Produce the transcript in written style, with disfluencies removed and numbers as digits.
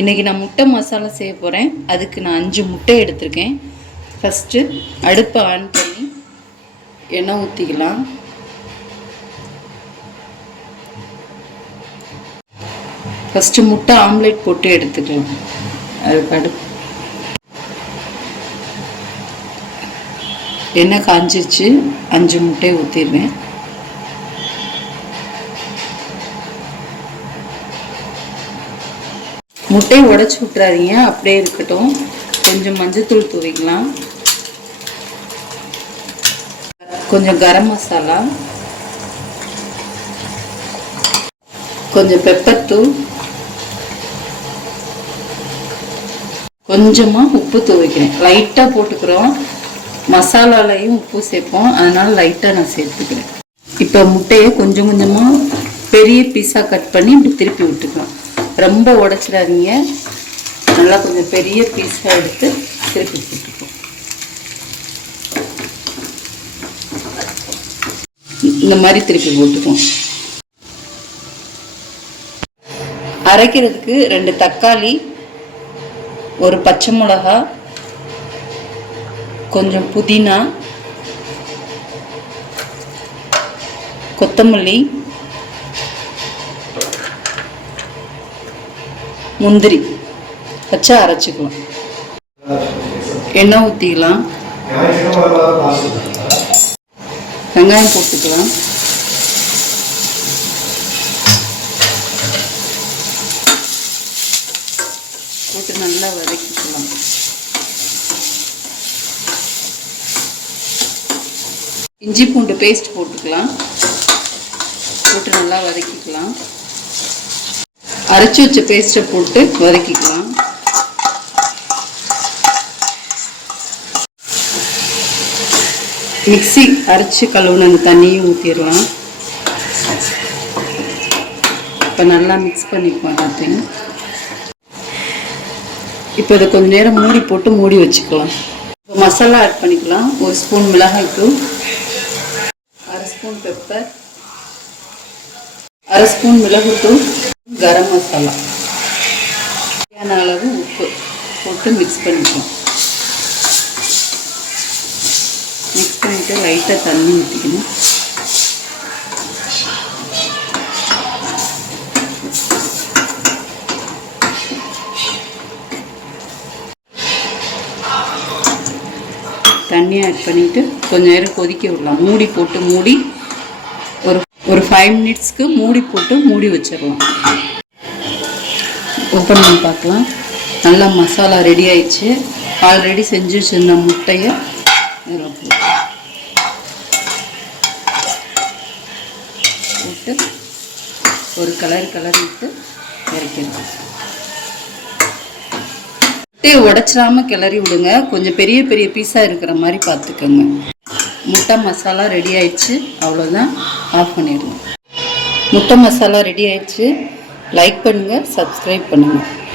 இன்றைக்கி நான் முட்டை மசாலா செய்ய போகிறேன். அதுக்கு நான் 5 முட்டை எடுத்திருக்கேன். ஃபஸ்ட்டு அடுப்பை ஆன் பண்ணி எண்ணெய் ஊற்றிக்கலாம். ஃபஸ்ட்டு முட்டை ஆம்லேட் போட்டு எடுத்துக்கலாம். அதுக்கு எண்ணெய் காஞ்சிருச்சு. 5 முட்டையை ஊற்றிடுவேன். முட்டையை உடச்சி விட்டுறாதீங்க, அப்படியே இருக்கட்டும். கொஞ்சம் மஞ்சத்தூள் தூவிக்கலாம், கொஞ்சம் கரம் மசாலா, கொஞ்சம் பெப்பர் தூள், கொஞ்சமாக உப்பு தூவிக்கிறேன். லைட்டாக போட்டுக்கிறோம், மசாலாலையும் உப்பு சேர்ப்போம், அதனால் லைட்டாக நான் சேர்த்துக்கிறேன். இப்போ முட்டையை கொஞ்சம் கொஞ்சமாக பெரிய பீஸாக கட் பண்ணி இப்படி திருப்பி விட்டுக்கலாம். ரொம்ப உடைச்சிடாதீங்க, நல்லா கொஞ்சம் பெரிய பீஸாக எடுத்து திருப்பி போட்டுப்போம். இந்த மாதிரி திருப்பி போட்டுப்போம். அரைக்கிறதுக்கு 2 தக்காளி, ஒரு பச்சை மிளகா, கொஞ்சம் புதினா, கொத்தமல்லி, முந்திரி வச்சா அரைச்சிக்கலாம். எண்ணெய் ஊற்றிக்கலாம், வெங்காயம் போட்டுக்கலாம், போட்டு நல்லா வதக்கிக்கலாம். இஞ்சி பூண்டு பேஸ்ட் போட்டுக்கலாம், போட்டு நல்லா வதக்கிக்கலாம். அரைச்சி வச்ச பேஸ்ட்டை போட்டு வதக்கிக்கலாம். மிக்ஸி அரைச்சி கழுவுன அந்த தண்ணியும் ஊற்றிடலாம். இப்போ நல்லா மிக்ஸ் பண்ணிக்குவோம் எல்லாத்தையும். இப்போ இதை கொஞ்சம் நேரம் மூடி போட்டு மூடி வச்சுக்கலாம். இப்போ மசாலா ஆட் பண்ணிக்கலாம். 1 ஸ்பூன் மிளகாய்த்தூள், 1/2 ஸ்பூன் பெப்பர், 1/2 ஸ்பூன் மிளகுத்தூள், கரம் மசாலா, தேவையான அளவு உப்பு போட்டு மிக்ஸ் பண்ணிக்கலாம். மிக்ஸ் பண்ணிவிட்டு லைட்டாக தண்ணி ஊற்றிக்கணும். தண்ணி ஆட் பண்ணிவிட்டு கொஞ்சம் நேரம் கொதிக்க விடலாம். மூடி போட்டு மூடி ஒரு 5 மினிட்ஸ்க்கு மூடி போட்டு மூடி வச்சிடலாம். ஓப்பன் பண்ணி பார்க்கலாம். நல்லா மசாலா ரெடி ஆயிடுச்சு. ஆல்ரெடி செஞ்சு வச்சுருந்த முட்டையை போட்டு ஒரு கிளறிட்டு இறக்கிடுவோம். முட்டையை உடைச்சிடாமல் கிளறி விடுங்க. கொஞ்சம் பெரிய பெரிய பீஸாக இருக்கிற மாதிரி பார்த்துக்கோங்க. முட்டை மசாலா ரெடி ஆயிடுச்சு. அவ்வளோதான், ஆஃப் பண்ணிடுங்க. முட்டை மசாலா ரெடி ஆயிடுச்சு. லைக் பண்ணுங்கள், சப்ஸ்கிரைப் பண்ணுங்கள்.